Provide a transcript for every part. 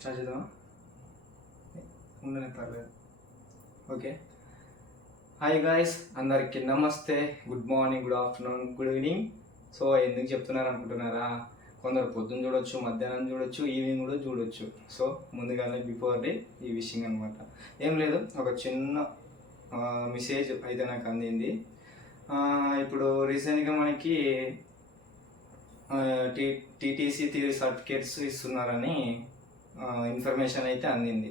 Start చేద్దామా? ఉండనే పర్లేదు. ఓకే. హాయ్ గాయస్, అందరికి నమస్తే, good morning, good afternoon, good evening. So ఎందుకు చెప్తున్నారు అనుకుంటున్నారా? కొందరు పొద్దున్న చూడొచ్చు, మధ్యాహ్నం చూడొచ్చు, ఈవినింగ్ కూడా చూడొచ్చు. సో ముందుగానే బిఫోర్ డే ఈ విషయం అనమాట. ఏం లేదు, ఒక చిన్న మెసేజ్ అయితే నాకు అందింది. ఇప్పుడు రీసెంట్గా మనకి టీటీసీ థియరీ సర్టిఫికేట్స్ ఇస్తున్నారని ఇన్ఫర్మేషన్ అయితే అందింది.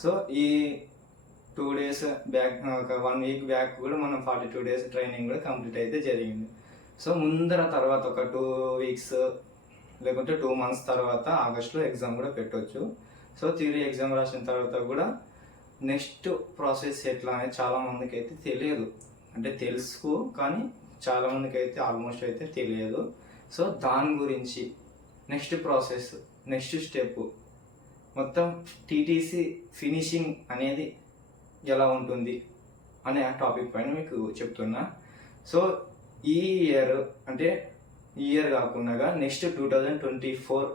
సో ఈ 2 days బ్యాక్, ఒక 1 week బ్యాక్ కూడా మనం 42 days ట్రైనింగ్ కూడా కంప్లీట్ అయితే జరిగింది. సో తర్వాత ఒక 2 weeks లేకుంటే 2 months తర్వాత ఆగస్టులో ఎగ్జామ్ కూడా పెట్టవచ్చు. సో థియరీ ఎగ్జామ్ రాసిన తర్వాత కూడా నెక్స్ట్ ప్రాసెస్ ఎట్లా అనేది చాలామందికి అయితే తెలియదు. అంటే తెలుసు కానీ చాలామందికి అయితే ఆల్మోస్ట్ అయితే తెలియదు. సో దాని గురించి నెక్స్ట్ ప్రాసెస్, నెక్స్ట్ స్టెప్, మొత్తం టీటీసీ ఫినిషింగ్ అనేది ఎలా ఉంటుంది అనే టాపిక్ పైన మీకు చెప్తున్నా. సో ఈ ఇయర్, అంటే ఈ ఇయర్ కాకుండా నెక్స్ట్ 2024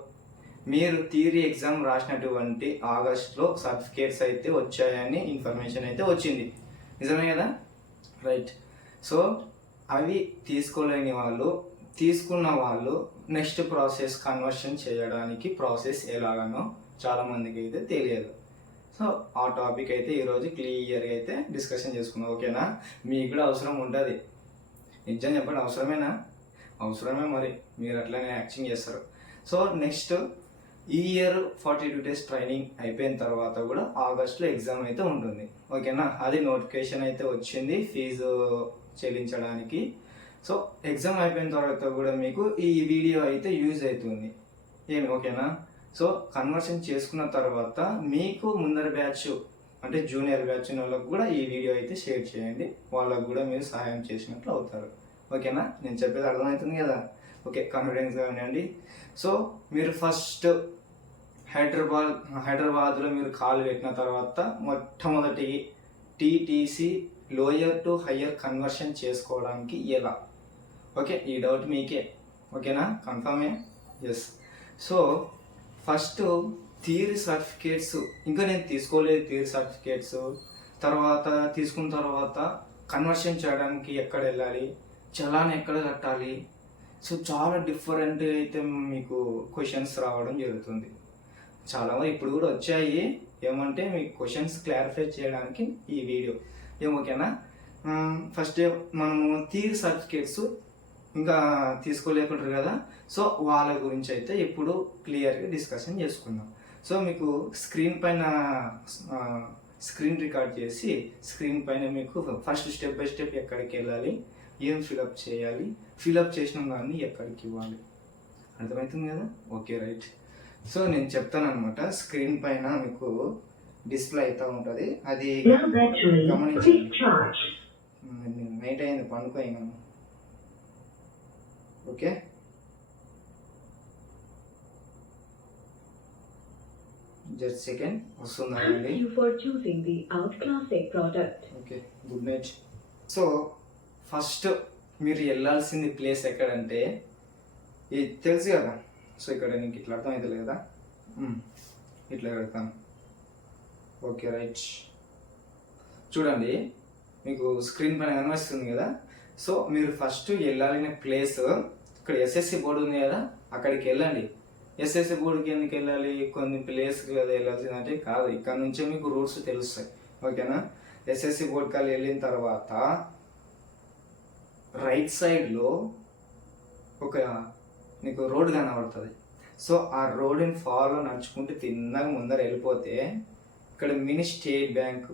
మీరు థియరీ ఎగ్జామ్ రాసినటువంటి ఆగస్ట్లో సర్టిఫికేట్స్ అయితే వచ్చాయని ఇన్ఫర్మేషన్ అయితే వచ్చింది. నిజమే కదా? రైట్. సో అవి తీసుకోలేని వాళ్ళు, తీసుకున్న వాళ్ళు నెక్స్ట్ ప్రాసెస్ కన్వర్షన్ చేయడానికి ప్రాసెస్ ఎలాగనో చాలామందికి అయితే తెలియదు. సో ఆ టాపిక్ అయితే ఈరోజు క్లియర్గా అయితే డిస్కషన్ చేసుకున్నాం. ఓకేనా? మీకు కూడా అవసరం ఉంటుంది. నిజం చెప్పండి, అవసరమేనా? అవసరమే. మరి మీరు అట్లనే యాక్టింగ్ చేస్తారు. సో నెక్స్ట్ ఈ ఇయర్ 42 days ట్రైనింగ్ అయిపోయిన తర్వాత కూడా ఆగస్ట్లో ఎగ్జామ్ అయితే ఉంటుంది. ఓకేనా? అది నోటిఫికేషన్ అయితే వచ్చింది ఫీజు చెల్లించడానికి. సో ఎగ్జామ్ అయిపోయిన తర్వాత కూడా మీకు ఈ వీడియో అయితే యూజ్ అవుతుంది. ఓకేనా? సో కన్వర్షన్ చేసుకున్న తర్వాత మీకు ముందర బ్యాచ్, అంటే జూనియర్ బ్యాచ్ వాళ్ళకు కూడా ఈ వీడియో అయితే షేర్ చేయండి. వాళ్ళకు కూడా మీరు సహాయం చేసినట్లు అవుతారు. ఓకేనా? నేను చెప్పేది అర్థమవుతుంది కదా? ఓకే, కాన్ఫిడెన్స్గా ఉండండి. సో మీరు ఫస్ట్ హైదరాబాద్లో మీరు కాల్ పెట్టిన తర్వాత మొట్టమొదటి TTC lower to higher conversion చేసుకోవడానికి ఎలా? ఓకే, ఈ డౌట్ మీకే. ఓకేనా? కన్ఫర్మే? Yes. So first theory certificates ఇంకా నేను తీసుకోలేదు. థియరీ సర్టిఫికేట్స్ తర్వాత తీసుకున్న తర్వాత కన్వర్షన్ చేయడానికి ఎక్కడ వెళ్ళాలి, చలాన్ ఎక్కడ కట్టాలి, సో చాలా డిఫరెంట్ అయితే మీకు క్వశ్చన్స్ రావడం జరుగుతుంది. చాలా ఇప్పుడు కూడా వచ్చాయి. ఏమంటే మీకు క్వశ్చన్స్ క్లారిఫై చేయడానికి ఈ వీడియో. ఓకేనా? ఫస్ట్ మనము థియరీ సర్టిఫికేట్స్ ఇంకా తీసుకోలేకుంటారు కదా, సో వాళ్ళ గురించి అయితే ఇప్పుడు క్లియర్గా డిస్కషన్ చేసుకుందాం. సో మీకు స్క్రీన్ పైన స్క్రీన్ రికార్డ్ చేసి స్క్రీన్ పైన మీకు ఫస్ట్ స్టెప్ బై స్టెప్ ఎక్కడికి వెళ్ళాలి, ఏం ఫిలప్ చేయాలి, ఫిలప్ చేసిన దాన్ని ఎక్కడికి ఇవ్వాలి, అర్థమవుతుంది కదా? Okay, right. సో నేను చెప్తాను అనమాట. స్క్రీన్ పైన మీకు డిస్ప్లే అవుతూ ఉంటుంది, అది గమనించండి. నైట్ అయింది, పండుకోయినాను. ఓకే, జస్ట్ సెకండ్ వస్తుందండి. Okay, good night. So first మీరు వెళ్ళాల్సింది ప్లేస్ ఎక్కడంటే, ఇది తెలుసు కదా. సో ఇక్కడ నీకు ఇట్లా అర్థమవుతుంది కదా, ఇట్లా పెడతాను. Okay, right. చూడండి, మీకు స్క్రీన్ పైన కనిపిస్తుంది కదా. సో మీరు ఫస్ట్ వెళ్ళాలనే ప్లేస్, ఇక్కడ ఎస్ఎస్సి బోర్డు ఉంది కదా, అక్కడికి వెళ్ళండి. ఎస్ఎస్సి బోర్డుకి ఎందుకు వెళ్ళాలి? కొన్ని ప్లేస్కి కదా వెళ్ళాల్సిందంటే కాదు, ఇక్కడ నుంచే మీకు రూట్స్ తెలుస్తాయి. ఓకేనా? ఎస్ఎస్సి బోర్డుకి వెళ్ళిన తర్వాత రైట్ సైడ్లో ఒక నీకు రోడ్ కనబడుతుంది. సో ఆ రోడ్ని ఫాలో నడుచుకుంటూ తిన్నగా ముందర వెళ్ళిపోతే ఇక్కడ మినీ స్టేట్ బ్యాంక్,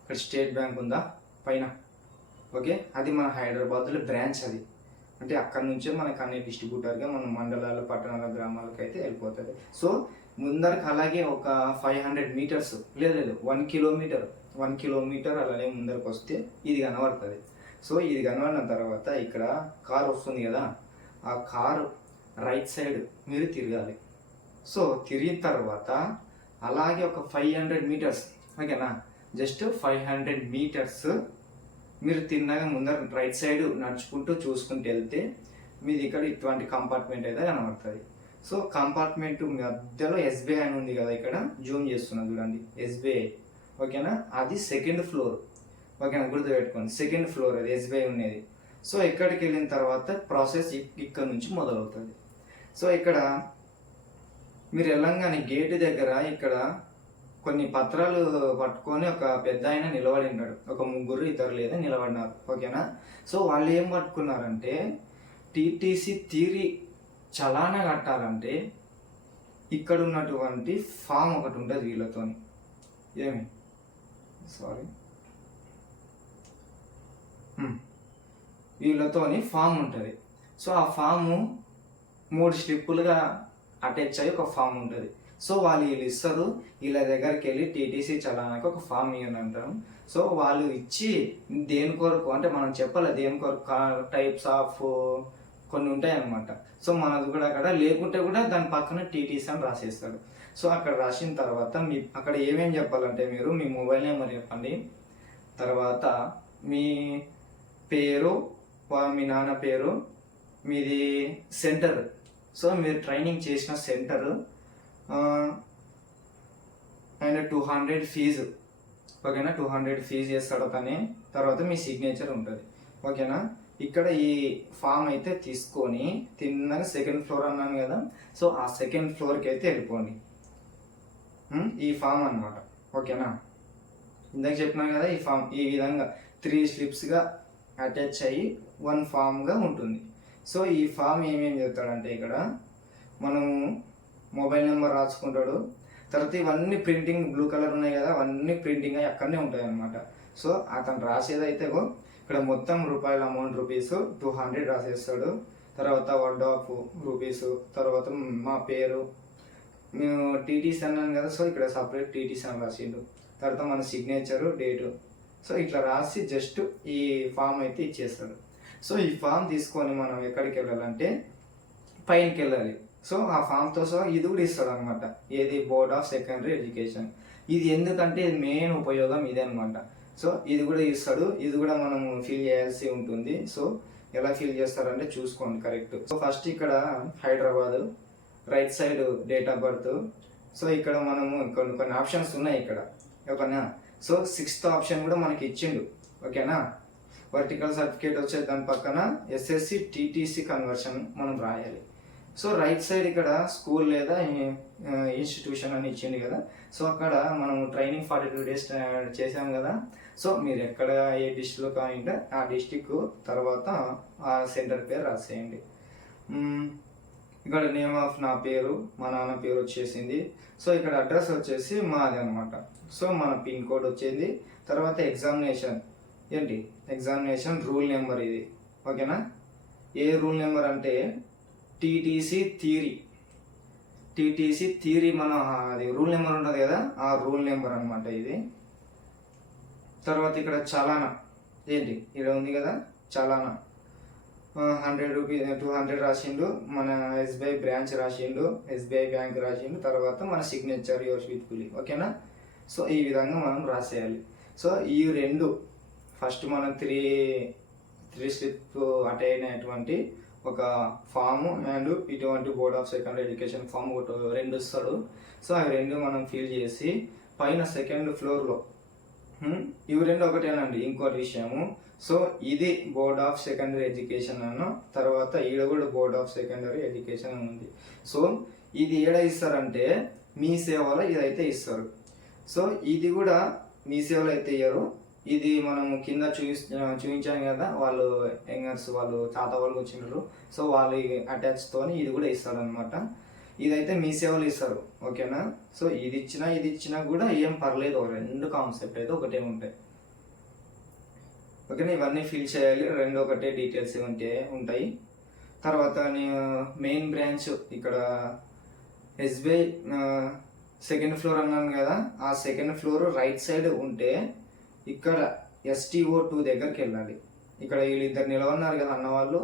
ఇక్కడ స్టేట్ బ్యాంక్ ఉందా పైన? ఓకే, అది మన హైదరాబాద్లో బ్రాంచ్. అది అంటే అక్కడ నుంచే మనకు అన్ని డిస్ట్రిబ్యూటర్గా మన మండలాలు, పట్టణాల, గ్రామాలకు అయితే వెళ్ళిపోతుంది. సో ముందరకు అలాగే ఒక 500 meters, లేదు 1 kilometer అలానే ముందరకు వస్తే ఇది కనబడుతుంది. సో ఇది కనబడిన తర్వాత ఇక్కడ కార్ వస్తుంది కదా, ఆ కారు రైట్ సైడ్ మీరు తిరగాలి. సో తిరిగిన తర్వాత అలాగే ఒక 500 meters, ఓకేనా, జస్ట్ 500 meters మీరు తిన్నాక ముందర రైట్ సైడ్ నడుచుకుంటూ చూసుకుంటూ వెళ్తే మీది ఇక్కడ ఇటువంటి కంపార్ట్మెంట్ అయితే కనబడుతుంది. సో కంపార్ట్మెంట్ మధ్యలో ఎస్బీఐ అని ఉంది కదా, ఇక్కడ జూమ్ చేస్తున్నా చూడండి, ఎస్బీఐ. ఓకేనా, అది సెకండ్ ఫ్లోర్. ఓకేనా, గుర్తుపెట్టుకోండి, సెకండ్ ఫ్లోర్ అది ఎస్బీఐ ఉండేది. సో ఇక్కడికి వెళ్ళిన తర్వాత ప్రాసెస్ ఇక్కడ నుంచి మొదలవుతుంది. సో ఇక్కడ మీరు వెళ్ళంగానే గేటు దగ్గర ఇక్కడ కొన్ని పత్రాలు పట్టుకొని ఒక పెద్ద ఆయన నిలబడి ఉన్నాడు, ఒక ముగ్గురు ఇద్దరు లేదా నిలబడినారు. ఓకేనా, సో వాళ్ళు ఏం పట్టుకున్నారంటే టీటీసీ థియరీ చలానా కట్టాలంటే ఇక్కడ ఉన్నటువంటి ఫామ్ ఒకటి ఉంటుంది వీళ్ళతోని, ఏమి సారీ వీళ్ళతోని ఫామ్ ఉంటుంది. సో ఆ ఫాము 3 స్లిప్పులుగా అటాచ్ అయ్యి ఒక ఫామ్ ఉంటుంది. సో వీళ్ళు ఇస్తారు, వీళ్ళ దగ్గరికి వెళ్ళి టీటీసీ చలానాకి ఒక ఫామ్ ఇవ్వని అంటారు. సో వాళ్ళు ఇచ్చి దేని కొరకు అంటే మనం చెప్పాలి దేని కొరకు, టైప్స్ ఆఫ్ కొన్ని ఉంటాయి అన్నమాట. సో మనది కూడా అక్కడ లేకుంటే కూడా దాని పక్కన టీటీసీ అని రాసేస్తాడు. సో అక్కడ రాసిన తర్వాత అక్కడ ఏమేమి చెప్పాలంటే మీరు మీ మొబైల్ నెంబర్ చెప్పండి, తర్వాత మీ పేరు, మీ నాన్న పేరు, మీది సెంటర్, సో మీరు ట్రైనింగ్ చేసిన సెంటర్, అండ్ 200 ఫీజు. ఓకేనా, 200 ఫీజు చేస్తాడు అతనే. తర్వాత మీ సిగ్నేచర్ ఉంటుంది. ఓకేనా, ఇక్కడ ఈ ఫామ్ అయితే తీసుకొని తిన్నగా సెకండ్ ఫ్లోర్ అన్నాను కదా, సో ఆ సెకండ్ ఫ్లోర్కి అయితే వెళ్ళిపోండి. ఈ ఫామ్ అన్నమాట. ఓకేనా, ఇందాక చెప్పినాను కదా, ఈ ఫామ్ ఈ విధంగా 3 స్లిప్స్గా అటాచ్ అయ్యి 1 ఫామ్గా ఉంటుంది. సో ఈ ఫామ్ ఏమేమి చెప్తాడంటే ఇక్కడ మనము మొబైల్ నెంబర్ రాసుకుంటాడు, తర్వాత ఇవన్నీ ప్రింటింగ్ బ్లూ కలర్ ఉన్నాయి కదా, అవన్నీ ప్రింటింగ్ అయ్యి అక్కడనే ఉంటాయి అన్నమాట. సో అతను రాసేదైతే ఇక్కడ మొత్తం రూపాయల అమౌంట్ రూపీస్ 200 రాసేస్తాడు, తర్వాత 1 రూపీస్, తర్వాత మా పేరు, మేము టీటీసీ అన్నాను కదా, సో ఇక్కడ సపరేట్ టీటీసీ అని రాసిండు, తర్వాత మన సిగ్నేచరు, డేటు. సో ఇట్లా రాసి జస్ట్ ఈ ఫామ్ అయితే ఇచ్చేస్తాడు. సో ఈ ఫామ్ తీసుకొని మనం ఎక్కడికి వెళ్ళాలంటే పైనకి వెళ్ళాలి. సో ఆ ఫామ్తో సహా ఇది కూడా ఇస్తాడు అనమాట, ఏది బోర్డ్ ఆఫ్ సెకండరీ ఎడ్యుకేషన్. ఇది ఎందుకంటే ఇది మెయిన్ ఉపయోగం ఇదే అనమాట. సో ఇది కూడా ఇస్తాడు, ఇది కూడా మనం ఫిల్ చేయాల్సి ఉంటుంది. సో ఎలా ఫిల్ చేస్తారంటే చూసుకోండి కరెక్ట్. సో ఫస్ట్ ఇక్కడ Hyderabad, right side date of birth. So ఇక్కడ మనము కొన్ని ఆప్షన్స్ ఉన్నాయి ఇక్కడ. ఓకేనా, సో 6th ఆప్షన్ కూడా మనకి ఇచ్చిండు. ఓకేనా, వర్టికల్ సర్టిఫికేట్ వచ్చే దాని పక్కన ఎస్ఎస్సి టీటీసీ కన్వర్షన్ మనం రాయాలి. సో రైట్ సైడ్ ఇక్కడ స్కూల్ లేదా ఇన్స్టిట్యూషన్ అని ఇచ్చింది కదా, సో అక్కడ మనం ట్రైనింగ్ 42 days చేసాం కదా, సో మీరు ఎక్కడ ఏ డిస్ట్రిక్ట్లో కావాలంటే ఆ డిస్టిక్, తర్వాత ఆ సెంటర్ పేరు రాసేయండి. ఇక్కడ నేమ్ ఆఫ్ నా పేరు, మా నాన్న పేరు వచ్చేసింది. సో ఇక్కడ అడ్రస్ వచ్చేసి మాది అనమాట. సో మన పిన్ కోడ్ వచ్చింది. తర్వాత ఎగ్జామినేషన్ ఏంటి, ఎగ్జామినేషన్ రూల్ నెంబర్ ఇది. ఓకేనా, ఏ రూల్ నెంబర్ అంటే టీటీసీ థియరీ మన అది రూల్ నెంబర్ ఉంటుంది కదా, ఆ రూల్ నెంబర్ అనమాట ఇది. తర్వాత ఇక్కడ చలానా ఏంటి, ఇక్కడ ఉంది కదా చలానా, 100 రూపీస్ 200 రాసిండు, మన ఎస్బీఐ బ్రాంచ్ రాసిండు, ఎస్బీఐ బ్యాంక్ రాసిండు, తర్వాత మన సిగ్నేచర్ యోర్స్ విత్ పులి. ఓకేనా, సో ఈ విధంగా మనం రాసేయాలి. సో ఈ రెండు ఫస్ట్ మనం 3 స్లిప్ అటైనటువంటి ఒక ఫాము అండ్ ఇటువంటి board of secondary education form ఒకటి 2 ఇస్తాడు. సో అవి 2 మనం ఫిల్ చేసి పైన సెకండ్ ఫ్లోర్లో ఇవి 2 ఒకటేనండి. ఇంకోటి విషయము, సో ఇది బోర్డ్ ఆఫ్ సెకండరీ ఎడ్యుకేషన్ అన్న, తర్వాత ఈడ కూడా బోర్డ్ ఆఫ్ సెకండరీ ఎడ్యుకేషన్ అని ఉంది. సో ఇది ఏడ ఇస్తారంటే మీ సేవలో ఇదైతే ఇస్తారు. సో ఇది కూడా మీ సేవలో అయితే ఇయ్యరు. ఇది మనము కింద చూపించాం కదా, వాళ్ళు యంగర్స్ వాళ్ళు తాత వాళ్ళు వచ్చినారు, సో వాళ్ళు అటాచ్తో ఇది కూడా ఇస్తాడు అనమాట. ఇదైతే మీ సేవలు ఇస్తారు. ఓకేనా, సో ఇది ఇచ్చినా కూడా ఏం పర్లేదు, 2 కాన్సెప్ట్ అయితే ఒకటే ఉంటాయి. ఓకేనా, ఇవన్నీ ఫిల్ చేయాలి, 2 ఒకటే డీటెయిల్స్ ఉంటాయి. తర్వాత మెయిన్ బ్రాంచ్ ఇక్కడ ఎస్బీఐ సెకండ్ ఫ్లోర్ అన్నాను కదా, ఆ సెకండ్ ఫ్లోర్ రైట్ సైడ్ ఉంటే ఇక్కడ STO2 దగ్గరికి వెళ్ళాలి. ఇక్కడ వీళ్ళిద్దరు నిలవన్నారు కదా అన్నవాళ్ళు,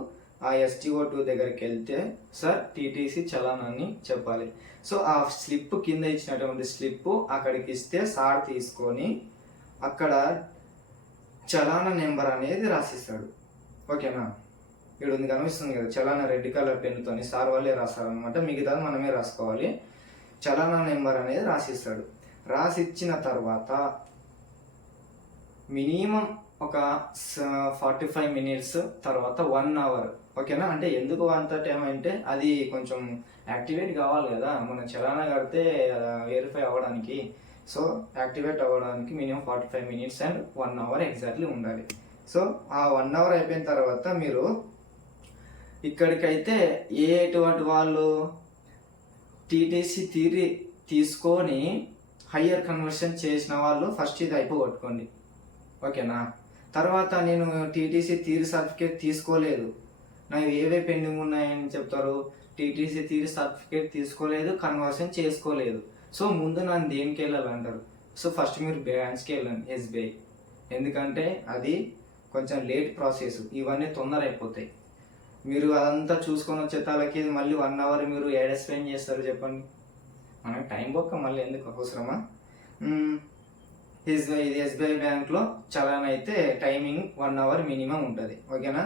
ఆ STO2 దగ్గరికి వెళ్తే సార్ టీటీసీ చలానాన్ని చెప్పాలి. సో ఆ స్లిప్ కింద ఇచ్చినటువంటి స్లిప్ అక్కడికి ఇస్తే సార్ తీసుకొని అక్కడ చలానా నెంబర్ అనేది రాసిస్తాడు. ఓకేనా, ఇక్కడ ఉంది కనిపిస్తుంది కదా చలానా రెడ్ కలర్ పెన్నుతోని సార్ వాళ్ళే రాస్తారనమాట, మిగతాది మనమే రాసుకోవాలి. చలానా నెంబర్ అనేది రాసిస్తాడు. రాసిచ్చిన తర్వాత మినిమం ఒక 45 మినిట్స్ తర్వాత 1 అవర్, ఓకేనా. అంటే ఎందుకు అంత టైం అంటే అది కొంచెం యాక్టివేట్ కావాలి కదా, మనం చలానా కడితే వెరిఫై అవ్వడానికి. సో యాక్టివేట్ అవ్వడానికి minimum 45 minutes and 1 hour exactly ఉండాలి. సో ఆ 1 అవర్ అయిపోయిన తర్వాత మీరు ఇక్కడికైతే ఎటువంటి వాళ్ళు టీటీసీ థియరీ తీసుకొని హయ్యర్ కన్వర్షన్ చేసిన వాళ్ళు ఫస్ట్ ఇది అయిపోగొట్టుకోండి, ఓకేనా. తర్వాత నేను టీటీసీ థియరీ సర్టిఫికేట్ తీసుకోలేదు, నాకు ఏవే పెండింగ్ ఉన్నాయని చెప్తారు. టీటీసీ థియరీ సర్టిఫికేట్ తీసుకోలేదు, కన్వర్షన్ చేసుకోలేదు. సో ముందు నన్ను దేనికి వెళ్ళాలంటారు. సో ఫస్ట్ మీరు బ్రాంచ్కి వెళ్ళండి, ఎస్బీఐ. ఎందుకంటే అది కొంచెం లేట్ ప్రాసెస్, ఇవన్నీ తొందర అయిపోతాయి. మీరు అదంతా చూసుకొని వచ్చే తలకి మళ్ళీ 1 అవర్ మీరు ఏడ స్పెండ్ చేస్తారు చెప్పండి, మనకి టైం బొక్క మళ్ళీ ఎందుకు అవసరమా. ఇది ఎస్బీఐ బ్యాంక్లో చలానా అయితే టైమింగ్ 1 అవర్ మినిమం ఉంటుంది, ఓకేనా.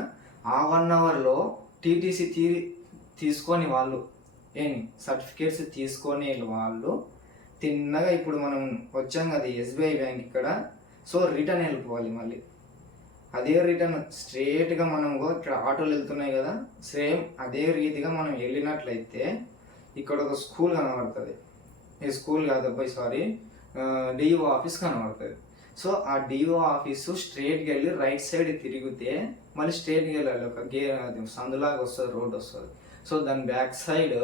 ఆ 1 అవర్లో టీటీసీ తీసుకొని వాళ్ళు సర్టిఫికేట్స్ తీసుకొని వాళ్ళు తిన్నగా ఇప్పుడు మనం వచ్చాం కదా ఎస్బీఐ బ్యాంక్ ఇక్కడ. సో రిటర్న్ వెళ్ళిపోవాలి మళ్ళీ. అదే రిటర్న్ స్ట్రేట్గా మనం ఇక్కడ ఆటోలు వెళ్తున్నాయి కదా, సేమ్ అదే రీతిగా మనం వెళ్ళినట్లయితే ఇక్కడ ఒక స్కూల్ కనబడుతుంది. ఈ స్కూల్ కాదు అబ్బాయి, సారీ, డిఓ ఆఫీస్ కనబడుతుంది. సో ఆ డిఓ ఆఫీసు స్ట్రేట్గా వెళ్ళి రైట్ సైడ్ తిరిగితే మళ్ళీ స్ట్రేట్గా వెళ్ళాలి, ఒక సందులాగా వస్తుంది, రోడ్ వస్తుంది. సో దాని బ్యాక్ సైడ్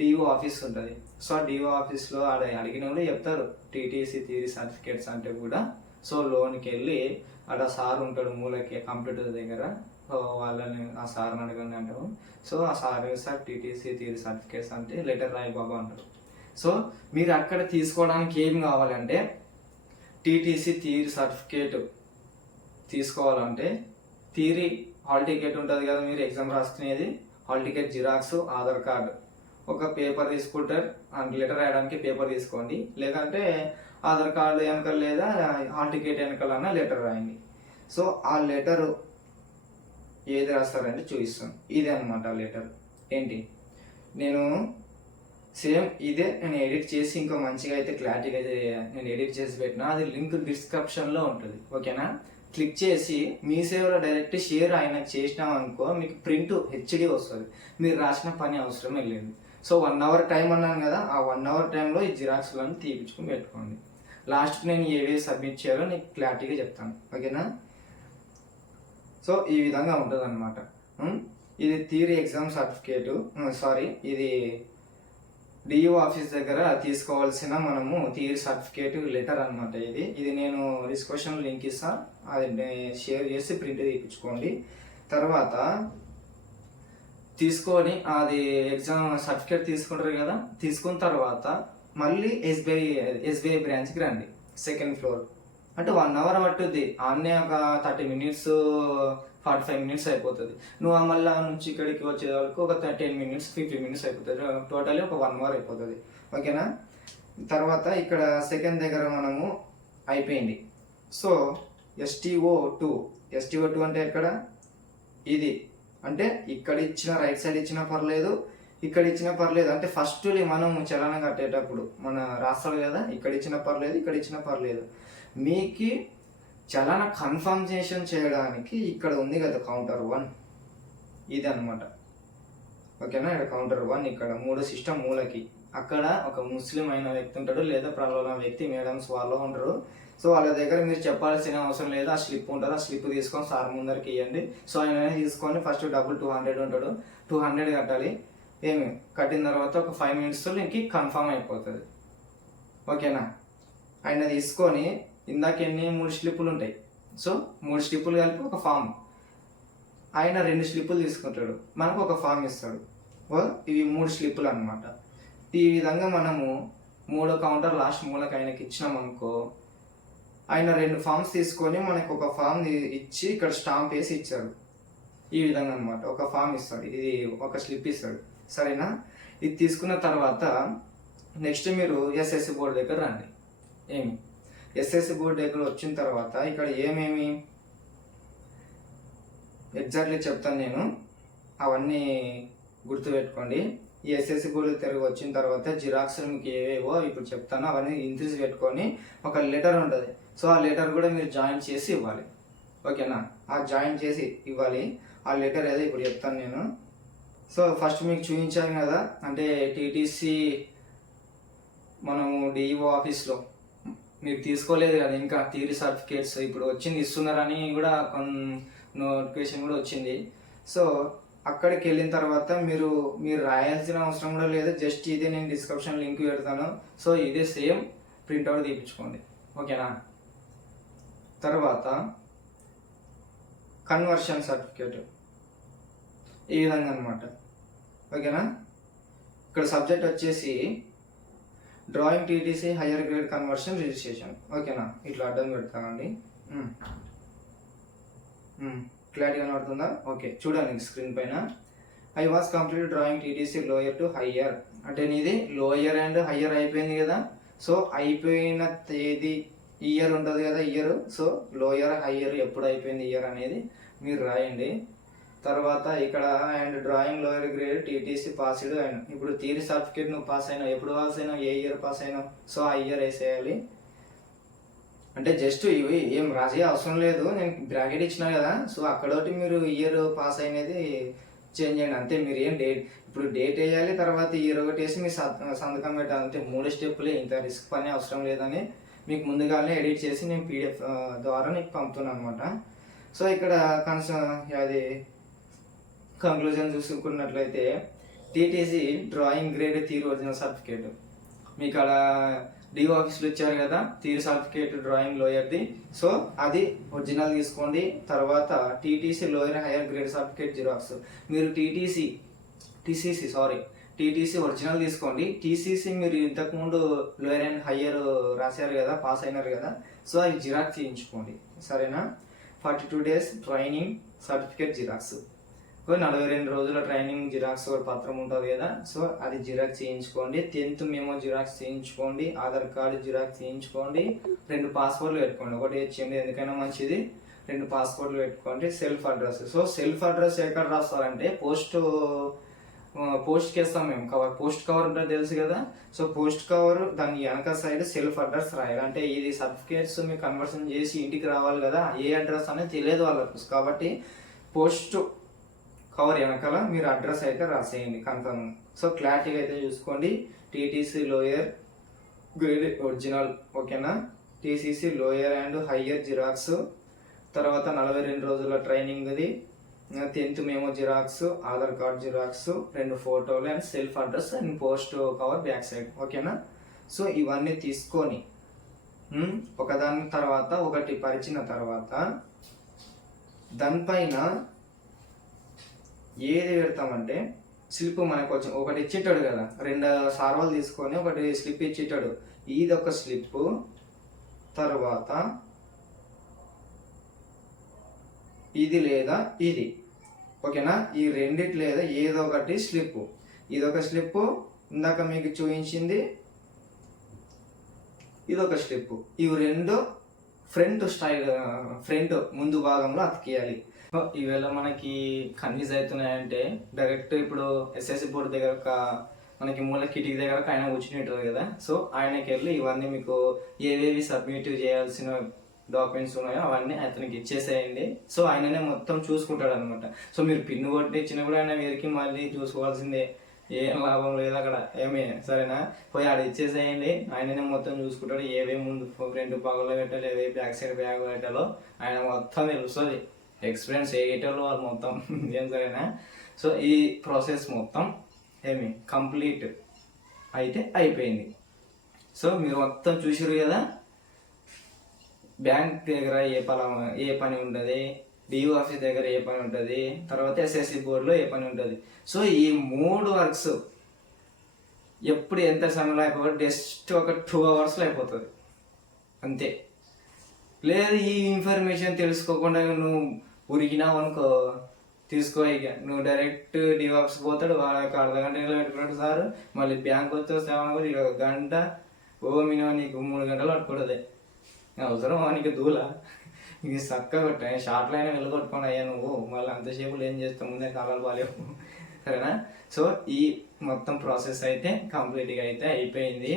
డిఓ ఆఫీస్ ఉంటుంది. సో ఆ డిఓ ఆఫీస్లో అడిగిన వాళ్ళు చెప్తారు టీటీసీ థియరీ సర్టిఫికేట్స్ అంటే కూడా. సో లోన్కి వెళ్ళి అక్కడ సార్ ఉంటాడు మూలకి కంప్యూటర్ దగ్గర, వాళ్ళని ఆ సార్ని అడగండి అంటాము. సో ఆ సార్ టీటీసీ థియరీ సర్టిఫికేట్స్ అంటే లెటర్ రాయి బాబా అంటారు. సో మీరు అక్కడ తీసుకోవడానికి ఏం కావాలంటే టీటీసీ థియరీ సర్టిఫికేట్ తీసుకోవాలంటే థియరీ హాల్ టికెట్ ఉంటుంది కదా, మీరు ఎగ్జామ్ రాసుకునేది hall ticket xerox, Aadhaar card, ఒక పేపర్ తీసుకుంటారు, లెటర్ రాయడానికి పేపర్ తీసుకోండి. లేదంటే ఆధార్ కార్డు వెనకాల లేదా హాల్ టికెట్ వెనకాలన్నా లెటర్ రాయండి. సో ఆ లెటరు ఏది రాస్తారంటే చూపిస్తాను. ఇదే అనమాట లెటర్. ఏంటి, నేను సేమ్ ఇదే నేను ఎడిట్ చేసి ఇంకా మంచిగా అయితే క్లారిటీగా అయితే నేను ఎడిట్ చేసి పెట్టినా, అది లింక్ డిస్క్రిప్షన్లో ఉంటుంది, ఓకేనా. క్లిక్ చేసి మీ సేవలో డైరెక్ట్ షేర్ ఆయనకు చేసినాం అనుకో, మీకు ప్రింట్ హెచ్డి వస్తుంది, మీరు రాసిన పని అవసరమే లేదు. సో 1 అవర్ టైం అన్నాను కదా, ఆ 1 అవర్ టైంలో ఈ జిరాక్స్లను తీపించుకొని పెట్టుకోండి. లాస్ట్కి నేను ఏవే సబ్మిట్ చేయాలో నీకు క్లారిటీగా చెప్తాను, ఓకేనా. సో ఈ విధంగా ఉంటుంది అనమాట. ఇది థియరీ ఎగ్జామ్ సర్టిఫికేటు, సారీ ఇది డిఓ ఆఫీస్ దగ్గర తీసుకోవాల్సిన మనము థియరీ సర్టిఫికేట్ లెటర్ అనమాట. ఇది నేను డిస్క్రిప్షన్ లింక్ ఇస్తాను, అది షేర్ చేసి ప్రింట్ తీయించుకోండి. తర్వాత అది ఎగ్జామ్ సర్టిఫికేట్ తీసుకుంటారు కదా, తీసుకున్న తర్వాత మళ్ళీ ఎస్బీఐ బ్రాంచ్కి రండి, సెకండ్ ఫ్లోర్. అంటే 1 అవర్ పట్టుద్ది, ఆన్నే ఒక 30 మినిట్స్ 45 మినిట్స్ అయిపోతుంది. నువ్వు మళ్ళా నుంచి ఇక్కడికి వచ్చే వరకు ఒక 10 మినిట్స్ 50 మినిట్స్ అయిపోతుంది, టోటల్లీ ఒక 1 అవర్ అయిపోతుంది, ఓకేనా. తర్వాత ఇక్కడ సెకండ్ దగ్గర మనము అయిపోయింది. సో STO2 అంటే ఎక్కడ, ఇది అంటే ఇక్కడ ఇచ్చిన రైట్ సైడ్ ఇచ్చినా పర్లేదు, ఇక్కడ ఇచ్చినా పర్లేదు. అంటే ఫస్ట్ మనం చలానా కట్టేటప్పుడు మన రాస్తాడు కదా, ఇక్కడ ఇచ్చినా పర్లేదు, ఇక్కడ ఇచ్చినా పర్లేదు. మీకు చలానా కన్ఫర్మేషన్ చేయడానికి ఇక్కడ ఉంది కదా కౌంటర్ 1, ఇది అనమాట, ఓకేనా. ఇక్కడ కౌంటర్ 1, ఇక్కడ 3 సిస్టమ్ మూలకి. అక్కడ ఒక ముస్లిం అయిన వ్యక్తి ఉంటాడు, లేదా ప్రలోభ వ్యక్తి, మేడమ్స్ వాళ్ళు ఉంటారు. సో వాళ్ళ దగ్గర మీరు చెప్పాల్సిన అవసరం లేదు, ఆ స్లిప్ ఉంటుంది, ఆ స్లిప్ తీసుకొని సార్ ముందరికి ఇవ్వండి. సో ఆయన తీసుకొని ఫస్ట్ డబ్బులు 200 ఉంటాడు, 200 కట్టాలి. కట్టిన తర్వాత ఒక 5 మినిట్స్లో నీకు కన్ఫర్మ్ అయిపోతుంది, ఓకేనా. ఆయన తీసుకొని ఇందాక 3 స్లిప్పులు ఉంటాయి. సో 3 స్లిప్పులు కలిపి ఒక ఫామ్, ఆయన 2 స్లిప్పులు తీసుకుంటాడు, మనకు ఒక ఫామ్ ఇస్తాడు. ఇవి 3 స్లిప్పులు అనమాట. ఈ విధంగా మనము 3వ కౌంటర్ లాస్ట్ మూలకి ఆయనకి ఇచ్చినాం అనుకో, ఆయన 2 ఫామ్స్ తీసుకొని మనకు ఒక ఫామ్ ఇచ్చి ఇక్కడ స్టాంప్ వేసి ఇచ్చాడు. ఈ విధంగా అనమాట ఒక ఫామ్ ఇస్తాడు, ఇది ఒక స్లిప్ ఇస్తాడు, సరేనా. ఇది తీసుకున్న తర్వాత నెక్స్ట్ మీరు ఎస్ఎస్సి బోర్డు దగ్గర రండి. ఎస్ఎస్సి బోర్డు దగ్గర వచ్చిన తర్వాత ఇక్కడ ఏమేమి ఎగ్జాక్ట్లీ చెప్తాను నేను, అవన్నీ గుర్తుపెట్టుకోండి. ఈ ఎస్ఎస్సి బోర్డు తిరిగి వచ్చిన తర్వాత జిరాక్స్ మీకు ఏవేవో ఇప్పుడు చెప్తాను, అవన్నీ ఇంట్రెస్ట్ పెట్టుకొని ఒక లెటర్ ఉంటుంది. సో ఆ లెటర్ కూడా మీరు జాయిన్ చేసి ఇవ్వాలి, ఓకేనా? ఆ జాయిన్ చేసి ఇవ్వాలి. ఆ లెటర్ ఏదో ఇప్పుడు చెప్తాను నేను. సో ఫస్ట్ మీకు చూపించాను కదా, అంటే టీటీసీ మనము డిఈఓ ఆఫీస్లో మీరు తీసుకోలేదు కదా ఇంకా థియరీ సర్టిఫికేట్స్, ఇప్పుడు వచ్చింది ఇస్తున్నారని కూడా నోటిఫికేషన్ కూడా వచ్చింది. సో అక్కడికి వెళ్ళిన తర్వాత మీరు రాయాల్సిన అవసరం కూడా లేదు, జస్ట్ ఇదే నేను డిస్క్రిప్షన్ లింక్ పెడతాను. సో ఇదే సేమ్ ప్రింట్అవుట్ తీపించుకోండి, ఓకేనా? తర్వాత కన్వర్షన్ సర్టిఫికేట్ ఈ విధంగా అనమాట, ఓకేనా? ఇక్కడ సబ్జెక్ట్ వచ్చేసి drawing TTC higher grade conversion registration, ఓకేనా? ఇట్లా అడ్డం పెడతానండి. క్లారిటీ కనబడుతుందా? ఓకే, చూడండి స్క్రీన్ పైన. I was complete drawing TTC lower to higher, అంటే నీది లోయర్ అండ్ హయ్యర్ అయిపోయింది కదా. సో అయిపోయిన తేదీ ఇయర్ ఉంటుంది కదా, ఇయర్. సో లోయర్ హయ్యర్ ఎప్పుడు అయిపోయింది ఇయర్ అనేది మీరు రాయండి. తర్వాత ఇక్కడ and drawing lower grade TTC passed and ఇప్పుడు థియరీ సర్టిఫికేట్ నువ్వు పాస్ అయినావు, ఎప్పుడు పాస్ అయినావు, ఏ ఇయర్ పాస్ అయినావు, సో ఆ ఇయర్ వేసేయాలి. అంటే జస్ట్ ఇవి ఏం రాసే అవసరం లేదు, నేను బ్రాకెట్ ఇచ్చిన కదా. సో అక్కడోటి మీరు ఇయర్ పాస్ అయినది చేంజ్ చేయండి అంతే. మీరు ఏం డేట్ ఇప్పుడు డేట్ వేయాలి, తర్వాత ఇయర్ ఒకటి వేసి మీ సంతకం పెట్టాలి అంతే. 3 స్టెప్పులే, ఇంత రిస్క్ పని అవసరం లేదని మీకు ముందుగానే ఎడిట్ చేసి నేను పీడిఎఫ్ ద్వారా నీకు పంపుతున్నాను అనమాట. సో ఇక్కడ అది కంక్లూజన్ చూసుకున్నట్లయితే TTC drawing grade theory original certificate మీకు అలా డిఓ ఆఫీస్లో ఇచ్చారు కదా థియరీ సర్టిఫికేట్ డ్రాయింగ్ లోయర్ది. సో అది ఒరిజినల్ తీసుకోండి. తర్వాత TTC lower higher grade certificate xerox, మీరు టీటీసీ ఒరిజినల్ తీసుకోండి. టీసీసీ మీరు ఇంతకుముందు లోయర్ అండ్ హయ్యర్ రాశారు కదా, పాస్ అయినారు కదా, సో అది జిరాక్స్ చేయించుకోండి, సరేనా? 42 days ట్రైనింగ్ సర్టిఫికేట్ జిరాక్స్, 42 రోజుల ట్రైనింగ్ జిరాక్స్ పత్రం ఉంటుంది కదా, సో అది జిరాక్స్ చేయించుకోండి. 10th మెమో జిరాక్స్ చేయించుకోండి. ఆధార్ కార్డు జిరాక్స్ చేయించుకోండి. 2 పాస్పోర్ట్లు పెట్టుకోండి, ఒకటి ఇచ్చేయండి ఎందుకైనా మంచిది. 2 పాస్పోర్ట్లు పెట్టుకోండి. Self address, so self address ఎక్కడ రాస్తారంటే పోస్ట్కి వేస్తాం మేము, పోస్ట్ కవర్ ఉంటుంది తెలుసు కదా. సో పోస్ట్ కవర్ దాని వెనక సైడ్ సెల్ఫ్ అడ్రస్ రాయాలి. అంటే ఇది సర్టిఫికేట్స్ మీరు కన్వర్షన్ చేసి ఇంటికి రావాలి కదా, ఏ అడ్రస్ అనేది తెలియదు వాళ్ళకు, కాబట్టి పోస్ట్ కవర్ వెనకాల మీరు అడ్రస్ అయితే రాసేయండి కన్ఫర్మ్. సో క్లారిటీగా అయితే చూసుకోండి. టీటీసీ లోయర్ గ్రేడ్ ఒరిజినల్, ఓకేనా? TCC lower and higher xerox, తర్వాత 42 రోజుల ట్రైనింగ్ది, 10th memo xerox, Aadhaar card xerox, 2 ఫోటోలు and self address and post cover back side, ఓకేనా? సో ఇవన్నీ తీసుకొని ఒకదాని తర్వాత ఒకటి పరిచిన తర్వాత దానిపైన ఏది పెడతామంటే స్లిప్ మనకు వచ్చి ఒకటి ఇచ్చేటాడు కదా, 2 సార్వలు తీసుకొని ఒకటి స్లిప్ ఇచ్చేటాడు. ఇది ఒక స్లిప్, తర్వాత ఇది లేదా ఇది, ఓకేనా? ఈ రెండిటి లేదా ఏదో ఒకటి స్లిప్. ఇదొక స్లిప్, ఇందాక మీకు చూపించింది ఇదొక స్లిప్. ఇవి 2 ఫ్రంట్ ముందు భాగంలో అతికియాలి. ఈవేళ మనకి కన్ఫ్యూజ్ అవుతున్నాయంటే డైరెక్ట్ ఇప్పుడు ఎస్ఎస్సి బోర్డు దగ్గర మనకి మూల కిటికీ దగ్గర ఆయన కూర్చుని ఉంటుంది కదా, సో ఆయనకి వెళ్ళి ఇవన్నీ మీకు ఏవేవి సబ్మిట్ చేయాల్సిన డాక్యుమెంట్స్ ఉన్నాయో అవన్నీ అతనికి ఇచ్చేసేయండి. సో ఆయననే మొత్తం చూసుకుంటాడు అనమాట. సో మీరు పిన్ కొట్టి ఇచ్చినా కూడా ఆయన వీరికి మళ్ళీ చూసుకోవాల్సిందే, ఏం లాభం లేదు అక్కడ ఏమే, సరేనా? పోయి ఆడ ఇచ్చేసేయండి, ఆయననే మొత్తం చూసుకుంటాడు. ఏవేవి ముందు ఫ్రంట్ భాగంలో పెట్టాలో, ఏవేవి బ్యాక్ సైడ్ బ్యాగ్ పెట్టాలో ఆయన మొత్తం తెలుస్తుంది. ఎక్స్పీరియన్స్ ఏటోళ్ళు వాళ్ళు మొత్తం ఏం, సరేనా? సో ఈ ప్రాసెస్ మొత్తం కంప్లీట్ అయితే అయిపోయింది. సో మీరు మొత్తం చూసారు కదా, బ్యాంక్ దగ్గర ఏ పని ఉంటుంది, డిఓ ఆఫీస్ దగ్గర ఏ పని ఉంటుంది, తర్వాత ఎస్ఎస్సి బోర్డులో ఏ పని ఉంటుంది. సో ఈ 3 వర్క్స్ ఎప్పుడు ఎంత సమయంలో అయిపోతుంది, జస్ట్ ఒక 2 hours అయిపోతుంది అంతే. లేదు ఈ ఇన్ఫర్మేషన్ తెలుసుకోకుండా నువ్వు ఉరికినావు అనుకో, తీసుకో ఇక నువ్వు డైరెక్ట్ డిఓ ఆఫీస్ పోతాడు, వాళ్ళకి అర్ధగంట పెట్టుకున్నాడు సార్, మళ్ళీ బ్యాంక్ వచ్చే 7 hours, ఇక 1 గంట, మినిమం నీకు 3 గంటలు పట్టుకుంటుంది. అవసరం నీకు దూల ఇది చక్కగా కొట్టా షార్ట్లో అయినా వెళ్ళగొట్టుకొని అయ్యా నువ్వు మళ్ళీ అంతసేపు ఏం చేస్తావు ముందే కాలాలు బాగాలేవు సరేనా. సో ఈ మొత్తం ప్రాసెస్ అయితే కంప్లీట్గా అయితే అయిపోయింది.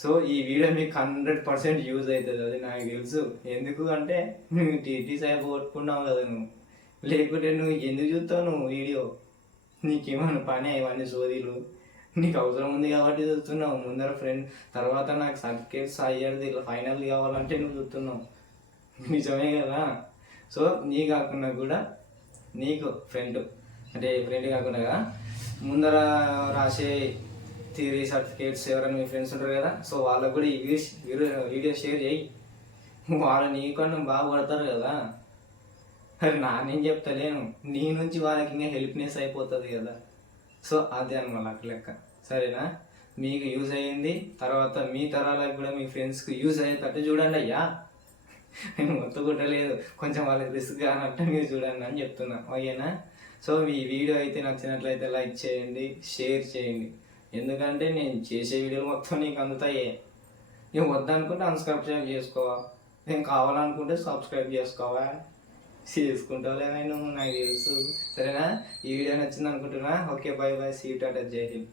సో ఈ వీడియో మీకు 100% యూజ్ అవుతుంది, అది నాకు తెలుసు. ఎందుకు అంటే నువ్వు టీటీ సాయి కొట్టుకున్నావు కదా నువ్వు, లేకుంటే నువ్వు ఎందుకు చూస్తావు నువ్వు వీడియో? నీకేమన్నా పని ఇవన్నీ సోదీలు, నీకు అవసరం ఉంది కాబట్టి చూస్తున్నావు. ముందర ఫ్రెండ్ తర్వాత నాకు సర్టిఫికేట్స్ అయ్యేది ఇట్లా ఫైనల్ కావాలంటే నువ్వు చూస్తున్నావు, నిజమే కదా. సో నీ కాకుండా కూడా నీకు ఫ్రెండ్ అంటే ఫ్రెండ్ కాకుండా ముందర రాసే థియరీ సర్టిఫికేట్స్ ఎవరైనా మీ ఫ్రెండ్స్ ఉంటారు కదా, సో వాళ్ళకు కూడా ఈ వీడియో షేర్ చేయి. వాళ్ళు నీకన్నా బాగుపడతారు కదా. మరి నేను చెప్తలేను, నీ నుంచి వాళ్ళకి ఇంకా హెల్ప్నెస్ అయిపోతుంది కదా. సో అదే అనమాట అట్లా లెక్క, సరేనా. మీకు యూజ్ అయ్యింది, తర్వాత మీ తరాలకు కూడా మీ ఫ్రెండ్స్కి యూజ్ అయ్యేటట్టు చూడండి అయ్యా. నేను మొత్తం కొట్టలేదు, కొంచెం వాళ్ళకి రిస్క్ కానట్టు మీరు చూడండి అని చెప్తున్నా, ఓకేనా. సో ఈ వీడియో అయితే నచ్చినట్లయితే లైక్ చేయండి, షేర్ చేయండి. ఎందుకంటే నేను చేసే వీడియోలు మొత్తం నీకు అందుతాయి. నేను వద్దనుకుంటే అన్సబ్స్క్రైబ్ చేసుకోవా, నేను కావాలనుకుంటే సబ్స్క్రైబ్ చేసుకోవా, చేసుకుంటావు లేదా నువ్వు నాకు తెలుసు, సరేనా. ఈ వీడియో నచ్చింది అనుకుంటున్నా. Okay, bye bye, see you, tata, జై హింద్.